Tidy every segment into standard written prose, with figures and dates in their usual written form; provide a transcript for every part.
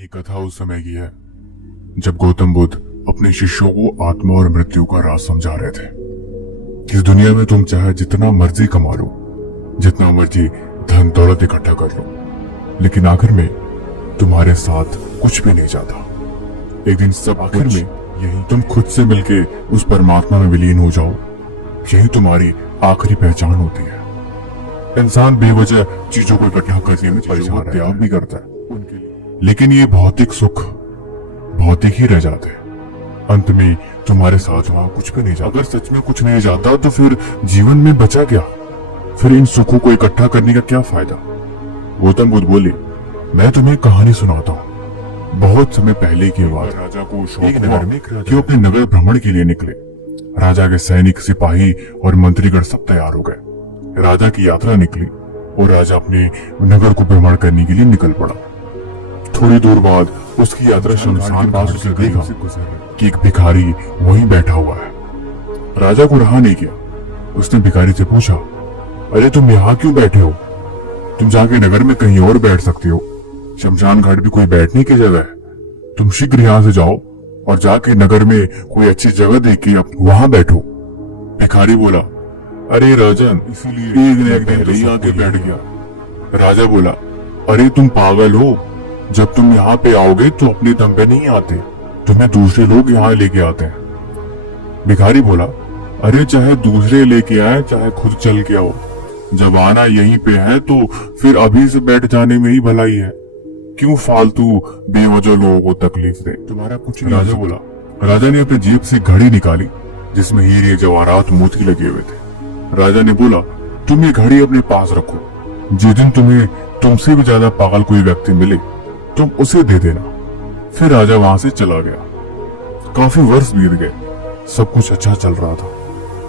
ये कथा उस समय की है जब गौतम बुद्ध अपने शिष्यों को आत्मा और मृत्यु का राज समझा रहे थे। इस दुनिया में तुम चाहे जितना मर्जी कमा लो, जितना मर्जी धन दौलत इकट्ठा कर लो, लेकिन आखिर में तुम्हारे साथ कुछ भी नहीं जाता। एक दिन सब आखिर में यही तुम खुद से मिलके उस परमात्मा में विलीन हो जाओ। यही तुम्हारी आखिरी पहचान होती है। इंसान बेवजह चीजों को इकट्ठा करने में परेशान त्याग भी करता है, लेकिन ये भौतिक सुख भौतिक ही रह जाते हैं। अंत में तुम्हारे साथ वहां कुछ भी नहीं जाता। अगर सच में कुछ नहीं जाता तो फिर जीवन में बचा क्या? फिर इन सुखों को इकट्ठा करने का क्या फायदा? गौतम बुद्ध बोले, मैं तुम्हें कहानी सुनाता हूँ। बहुत समय पहले की बात। राजा को शौक हुआ कि वो अपने नगर भ्रमण के लिए निकले। राजा के सैनिक, सिपाही और मंत्रीगण सब तैयार हो गए। राजा की यात्रा निकली और राजा अपने नगर को भ्रमण करने के लिए निकल पड़ा। थोड़ी दूर बाद उसकी यात्रा शमशान घाट से देखा कि एक भिखारी वहीं बैठा हुआ है। राजा को रहा नहीं गया। उसने भिखारी से पूछा, अरे तुम यहाँ क्यों बैठे हो? तुम जाके नगर में कहीं और बैठ सकते हो। शमशान घाट भी कोई बैठने की जगह है। तुम शीघ्र यहाँ से जाओ और जाके नगर में कोई अच्छी जगह देख के वहां बैठो। भिखारी बोला, अरे राजन, इसीलिए एक पहले ही आके बैठ गया। राजा बोला, अरे तुम पागल हो? जब तुम यहाँ पे आओगे तो अपने दम पे नहीं आते, तुम्हें दूसरे लोग यहाँ लेके आते हैं। भिखारी बोला, अरे चाहे दूसरे लेके आए चाहे खुद चल के आओ, जब आना यहीं पे है तो फिर अभी से बैठ जाने में ही भलाई है। क्यों फालतू बेवजह लोगों को तकलीफ दे? तुम्हारा कुछ नहीं। राजा बोला। राजा ने अपनी जेब से घड़ी निकाली जिसमें हीरे जवाहरात मोती लगे हुए थे। राजा ने बोला, तुम ये घड़ी अपने पास रखो। जिस दिन तुम्हें तुमसे भी ज्यादा पागल कोई व्यक्ति मिले तुम उसे दे देना। फिर राजा वहां से चला गया। काफी वर्ष बीत गए, सब कुछ अच्छा चल रहा था।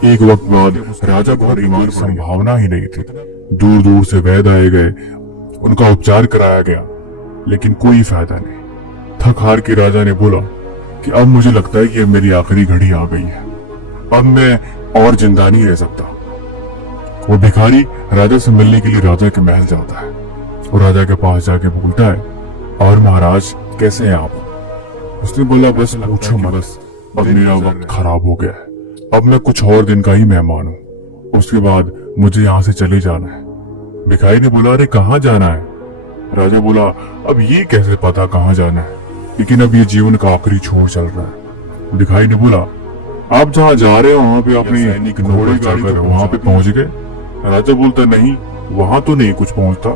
एक वक्त बाद राजा को बीमार की संभावना ही नहीं थी। दूर दूर से वैद्य आए गए, उनका उपचार कराया गया, लेकिन कोई फायदा नहीं। थक हार के राजा ने बोला कि अब मुझे लगता है कि मेरी आखिरी घड़ी आ गई है, अब मैं और जिंदा नहीं रह सकता। वो भिखारी राजा से मिलने के लिए राजा के महल जाता है और राजा के पास जाके बोलता है, और महाराज कैसे हैं आप? उसने बोला, बस पूछो मत, अब मेरा वक्त खराब हो गया है, अब मैं कुछ और दिन का ही मेहमान हूँ, उसके बाद मुझे यहाँ से चले जाना है। भिखारी ने बोला, अरे कहाँ जाना है? राजा बोला, अब ये कैसे पता कहाँ जाना है, लेकिन अब ये जीवन का आखिरी छोर चल रहा है। भिखारी ने बोला, आप जहाँ जा रहे हो वहां पे अपने सैनिक घोड़े जाकर वहां पे पहुंच गए? राजा बोलता, नहीं, वहां तो नहीं कुछ पहुंचता।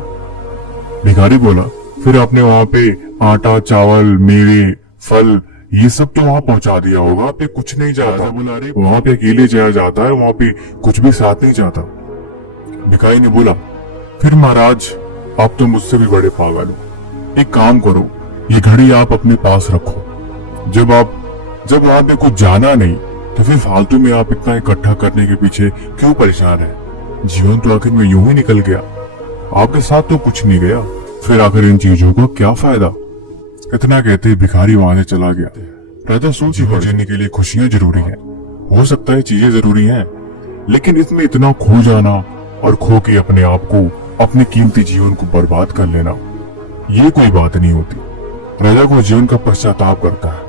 भिखारी बोला, फिर आपने वहां पे आटा, चावल, मेवे, फल ये सब तो वहां पहुंचा दिया होगा, वहां पे कुछ नहीं जाता। बोला, अरे वहां पे अकेले जाया जाता है, वहां पे कुछ भी साथ नहीं जाता। भिखारी ने बोला, फिर महाराज आप तो मुझसे भी बड़े पागल हो। एक काम करो, ये घड़ी आप अपने पास रखो। जब वहां पे कुछ जाना नहीं तो फिर फालतू में आप इतना इकट्ठा करने के पीछे क्यों परेशान है? जीवन तो आखिर में यूं ही निकल गया, आपके साथ तो कुछ नहीं गया, फिर आखिर इन चीजों का क्या फायदा? इतना कहते भिखारी वहां से चला गया। राजा सोच जीने के लिए खुशियां जरूरी हैं, हो सकता है चीजें जरूरी हैं, लेकिन इसमें इतना खो जाना और खो के अपने आप को, अपने कीमती जीवन को बर्बाद कर लेना, ये कोई बात नहीं होती। राजा को जीवन का पश्चाताप करता है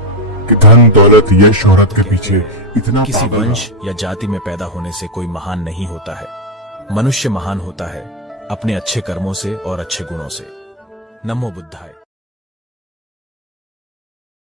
कि धन दौलत यश शोहरत के पीछे इतना किसी वंश या जाति में पैदा होने से कोई महान नहीं होता है। मनुष्य महान होता है अपने अच्छे कर्मों से और अच्छे गुणों से। नमो बुद्धाय।